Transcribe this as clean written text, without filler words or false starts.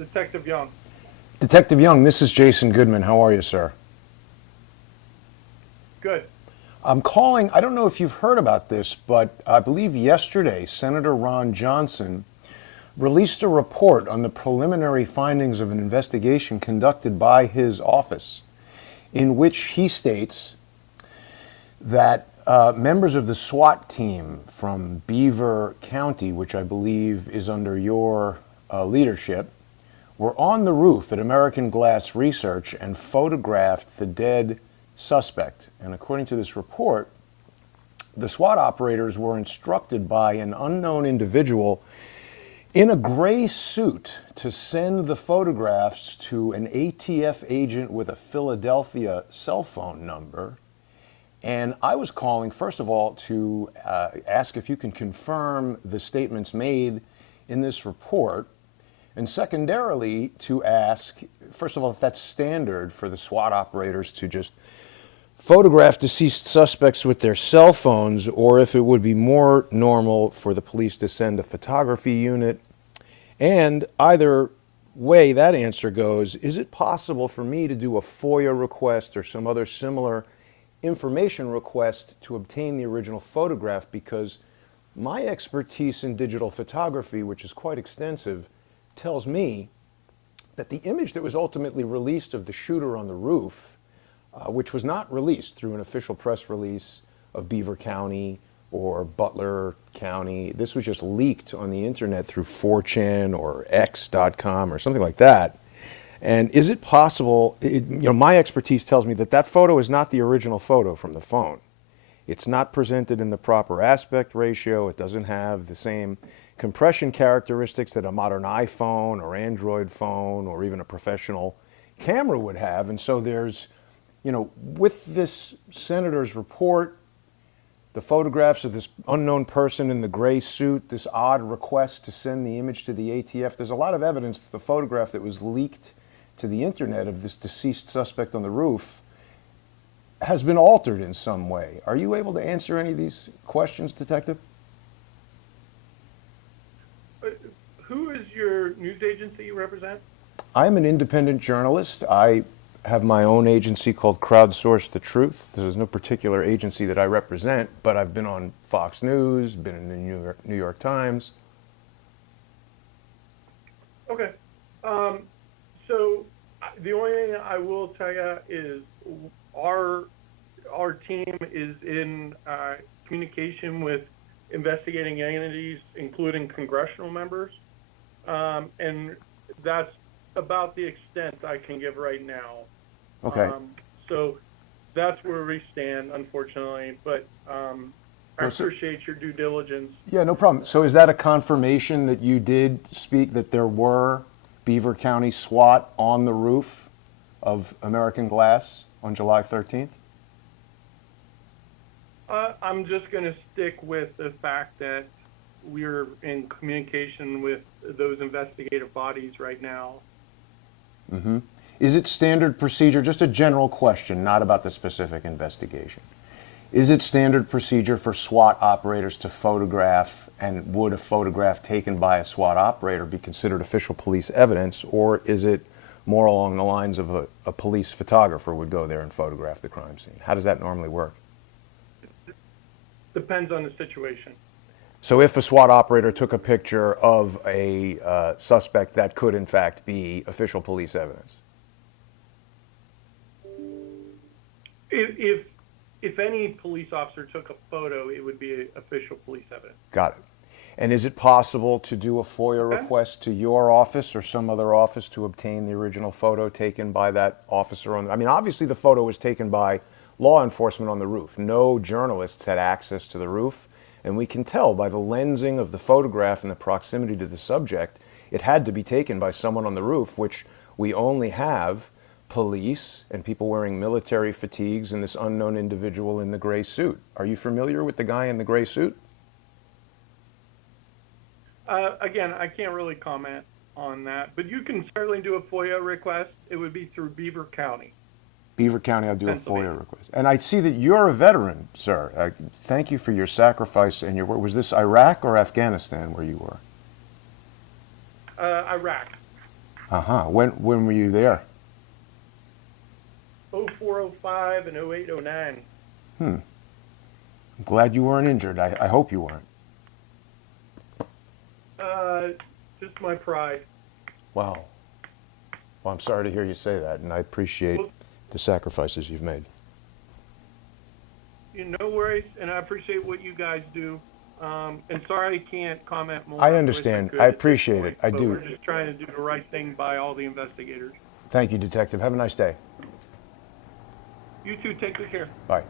Detective Young. Detective Young, this is Jason Goodman. How are you, sir? Good. I'm calling, I don't know if you've heard about this, but I believe yesterday Senator Ron Johnson released a report on the preliminary findings of an investigation conducted by his office, in which he states that members of the SWAT team from Beaver County, which I believe is under your leadership, were on the roof at American Glass Research and photographed the dead suspect. And according to this report, the SWAT operators were instructed by an unknown individual in a gray suit to send the photographs to an ATF agent with a Philadelphia cell phone number. And I was calling, first of all, to ask if you can confirm the statements made in this report, and secondarily to ask, first of all, if that's standard for the SWAT operators to just photograph deceased suspects with their cell phones, or if it would be more normal for the police to send a photography unit. And either way that answer goes, is it possible for me to do a FOIA request or some other similar information request to obtain the original photograph? Because my expertise in digital photography, which is quite extensive, tells me that the image that was ultimately released of the shooter on the roof, which was not released through an official press release of Beaver County or Butler County, this was just leaked on the internet through 4chan or X.com or something like that. And is it possible, my expertise tells me that that photo is not the original photo from the phone. It's not presented in the proper aspect ratio. It doesn't have the same compression characteristics that a modern iPhone or Android phone or even a professional camera would have. And so there's, with this senator's report, the photographs of this unknown person in the gray suit, this odd request to send the image to the ATF, there's a lot of evidence that the photograph that was leaked to the internet of this deceased suspect on the roof has been altered in some way. Are you able to answer any of these questions, Detective? Who is your news agency you represent? I'm an independent journalist. I have my own agency called Crowdsource the Truth. There's no particular agency that I represent, but I've been on Fox News, been in the New York Times. Okay. So the only thing I will tell you is our team is in communication with investigating entities, including congressional members, and that's about the extent I can give right now. Okay. So that's where we stand, unfortunately, but I appreciate your due diligence. Yeah, no problem. So is that a confirmation that you did speak, that there were Beaver County SWAT on the roof of American Glass on July 13th? I'm just going to stick with the fact that we're in communication with those investigative bodies right now. Mm-hmm. Is it standard procedure, just a general question, not about the specific investigation, is it standard procedure for SWAT operators to photograph, and would a photograph taken by a SWAT operator be considered official police evidence, or is it more along the lines of a police photographer would go there and photograph the crime scene? How does that normally work? Depends on the situation. So if a SWAT operator took a picture of a suspect, that could in fact be official police evidence? If any police officer took a photo, it would be official police evidence. Got it. And is it possible to do a FOIA request to your office or some other office to obtain the original photo taken by that officer on? I mean, obviously the photo was taken by law enforcement on the roof. No journalists had access to the roof, and we can tell by the lensing of the photograph and the proximity to the subject, it had to be taken by someone on the roof, which we only have police and people wearing military fatigues and this unknown individual in the gray suit. Are you familiar with the guy in the gray suit? Again, I can't really comment on that, but you can certainly do a FOIA request. It would be through Beaver County. Beaver County, I'll do a FOIA request. And I see that you're a veteran, sir. Thank you for your sacrifice and your work. Was this Iraq or Afghanistan where you were? Iraq. Uh-huh. When were you there? 0405 and 0809. I'm glad you weren't injured. I hope you weren't. Just my pride. Wow. Well, I'm sorry to hear you say that, and I appreciate Well, the sacrifices you've made. no worries, and I appreciate what you guys do. And sorry I can't comment more. I wish understand. could I at this appreciate point, it. I but do. We're just trying to do the right thing by all the investigators. Thank you, Detective. Have a nice day. You two take good care. Bye.